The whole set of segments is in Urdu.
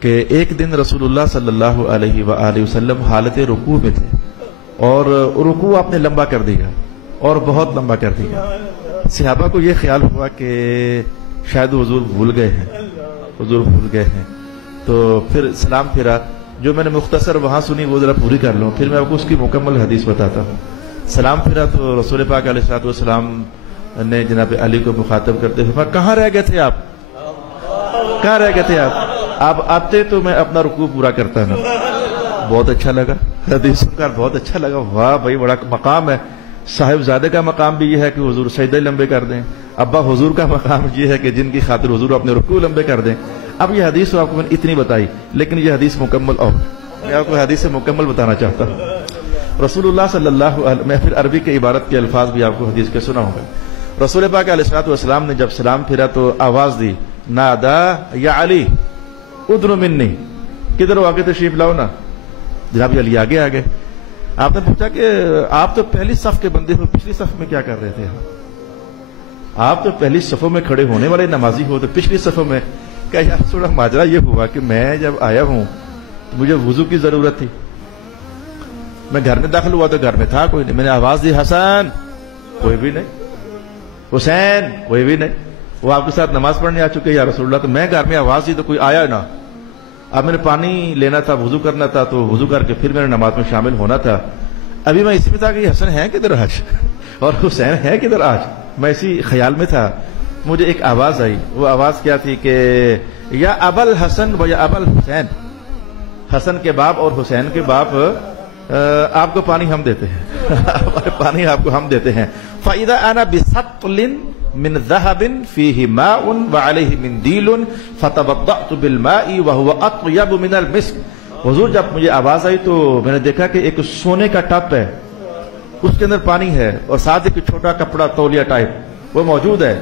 کہ ایک دن رسول اللہ صلی اللہ علیہ وآلہ وسلم حالت رکوع میں تھے اور رکوع آپ نے لمبا کر دیا اور بہت لمبا کر دیا. صحابہ کو یہ خیال ہوا کہ شاید حضور بھول گئے ہیں. تو پھر سلام پھرا. جو میں نے مختصر وہاں سنی وہ ذرا پوری کر لوں، پھر میں آپ کو اس کی مکمل حدیث بتاتا ہوں. سلام پھرا تو رسول پاک علیہ الصلوۃ والسلام نے جناب علی کو مخاطب کرتے ہوئے فرمایا کہاں رہ گئے تھے آپ؟ آپ آتے تو میں اپنا رکوع پورا کرتا نا. بہت اچھا لگا، حدیث سن کر بہت اچھا لگا. واہ بھائی بڑا مقام ہے. صاحبزادے کا مقام بھی یہ ہے کہ حضور سجدے لمبے کر دیں. ابا حضور کا مقام یہ ہے کہ جن کی خاطر حضور اپنے رکوع لمبے کر دیں. اب یہ حدیث آپ کو میں نے اتنی بتائی، لیکن یہ حدیث مکمل اور میں آپ کو حدیث سے مکمل بتانا چاہتا ہوں. رسول اللہ صلی اللہ علیہ، میں پھر عربی کے عبارت کے الفاظ بھی آپ کو حدیث کے سنا ہوگا. رسول پاک علیہ الصلوۃ والسلام نے جب سلام پھرا تو آواز دی، نادا یا علی ادنو منی، کدھر ہو آگے تشریف لاؤ نا. جناب علی آگے آگے. آپ نے پوچھا کہ آپ تو پہلی صف کے بندے ہو، پچھلی صف میں کیا کر رہے تھے؟ آپ تو پہلی صفوں میں کھڑے ہونے والے نمازی ہو تو پچھلی صفوں میں. کہ یار تھوڑا ماجرا یہ ہوا کہ میں جب آیا ہوں مجھے وضو کی ضرورت تھی. میں گھر میں داخل ہوا تو گھر میں تھا کوئی نہیں. میں نے آواز دی حسن، کوئی بھی نہیں. حسین، کوئی بھی نہیں. وہ آپ کے ساتھ نماز پڑھنے آ چکے یا رسول اللہ. تو میں گھر میں آواز دی تو کوئی آیا نہ. اب میں نے پانی لینا تھا، وضو کرنا تھا، تو وضو کر کے پھر میں نے نماز میں شامل ہونا تھا. ابھی میں اسی میں تھا کہ حسن ہے کدھر آج اور حسین ہے کدھر آج. میں اسی خیال میں تھا. مجھے ایک آواز آئی. وہ آواز کیا تھی کہ یا ابل حسن و یا ابل حسین، حسن کے باپ اور حسین کے باپ، آپ کو پانی ہم دیتے ہیں پانی آپ کو ہم دیتے ہیں. فَإِذَا أَنَا بِسَطْلٍ مِّن ذَهَبٍ فِيهِ مَاءٌ وَعَلَيْهِ مِنْدِيلٌ فَتَوَضَّأْتُ بِالْمَاءِ وَهُوَ أَطْيَبُ مِنَ الْمِسْكِ. حضور جب مجھے آواز آئی تو میں نے دیکھا کہ ایک سونے کا ٹپ ہے، اس کے اندر پانی ہے اور ساتھ ایک چھوٹا کپڑا تولیہ ٹائپ وہ موجود ہے.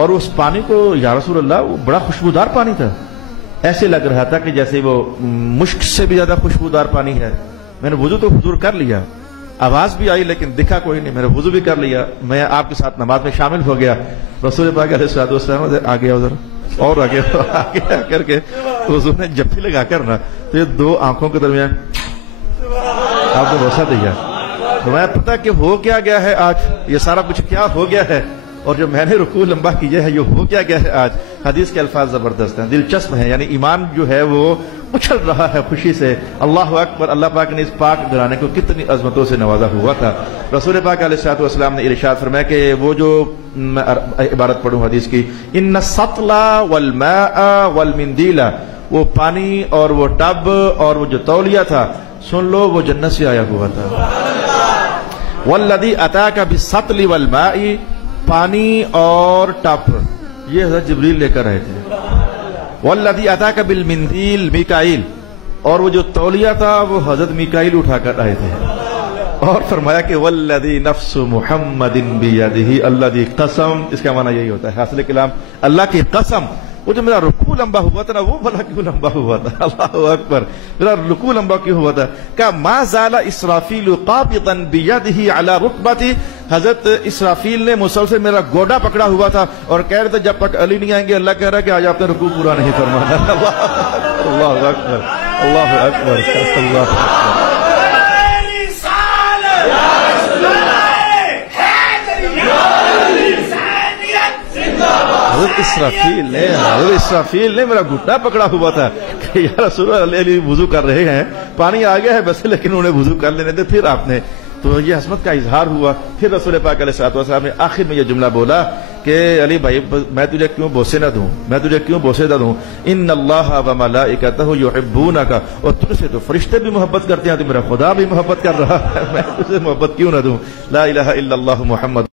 اور اس پانی کو یا رسول اللہ وہ بڑا خوشبودار پانی تھا. ایسے لگ رہا تھا کہ جیسے وہ مشک سے بھی زیادہ خوشبودار پانی ہے. میں نے وضو تو حضور کر لیا، آواز بھی آئی لیکن دکھا کوئی نہیں. میں نے وضو بھی کر لیا، میں آپ کے ساتھ نماز میں شامل ہو گیا. رسول پاک علیہ الصلوۃ والسلام آگے ادھر اور آگے آ کر کے حضور نے جپھی لگا کر نا تو یہ دو آنکھوں کے درمیان آپ کو بوسہ دیا. میں پتا کہ ہو کیا گیا ہے آج، یہ سارا کچھ کیا ہو گیا ہے، اور جو میں نے رکوع لمبا کیا ہے یہ ہو کیا گیا ہے آج. حدیث کے الفاظ زبردست ہیں، دلچسپ ہیں. یعنی ایمان جو ہے وہ اچھل رہا ہے خوشی سے. اللہ اکبر. اللہ پاک نے اس پاک گھرانے کو کتنی عظمتوں سے نوازا ہوا تھا. رسول پاک علیہ الصلوۃ والسلام نے ارشاد فرمایا کہ وہ جو میں عبارت پڑھوں حدیث کی، ان السطل والماء والمندیل، وہ پانی اور وہ ٹب اور وہ جو تولیہ تھا، سن لو وہ جنت سے آیا ہوا تھا. والذی اتاک بالسطل والماء، پانی اور ٹپ یہ حضرت جبریل لے کر آئے تھے. والذی اتاک بالمندیل میکائیل، اور وہ جو تولیہ تھا وہ حضرت میکائیل اٹھا کر آئے تھے. اور فرمایا کہ والذی نفس محمد بیدہ، اللہ دی قسم، اس کا معنی یہی ہوتا ہے حاصل کلام، اللہ کی قسم. وہ جو میرا رکوع لمبا ہوا تھا نا وہ بھلا کیوں لمبا ہوا تھا؟ اللہ اکبر. میرا رکوع لمبا کیوں ہوا تھا؟ کہ ما زال اسرافیل قابضا بیدہ علی رکبتی، حضرت اسرافیل نے مسلسل میرا گوڈا پکڑا ہوا تھا اور کہہ رہے تھے جب تک علی نہیں آئیں گے اللہ کہہ رہا ہے کہ آج آپ نے رکوع پورا نہیں فرمانا. اللہ اکبر، اللہ اکبر، اللہ اکبر. حضرت اسرافیل نے میرا گھٹنا پکڑا ہوا تھا کہ یا رسول اللہ علیہ وضو کر رہے ہیں، پانی آ گیا ہے بس لیکن انہیں وضو کر لینے تھے. پھر آپ نے تو یہ عظمت کا اظہار ہوا. پھر رسول پاک علیہ الصلوۃ والسلام نے آخر میں یہ جملہ بولا کہ علی بھائی میں تجھے کیوں بوسے نہ دوں، ان اللہ و ملائکتہ یحبونک، اور تجھ سے تو فرشتے بھی محبت کرتے ہیں، تو میرا خدا بھی محبت کر رہا ہے، میں تجھے محبت کیوں نہ دوں. لا الہ الا اللہ محمد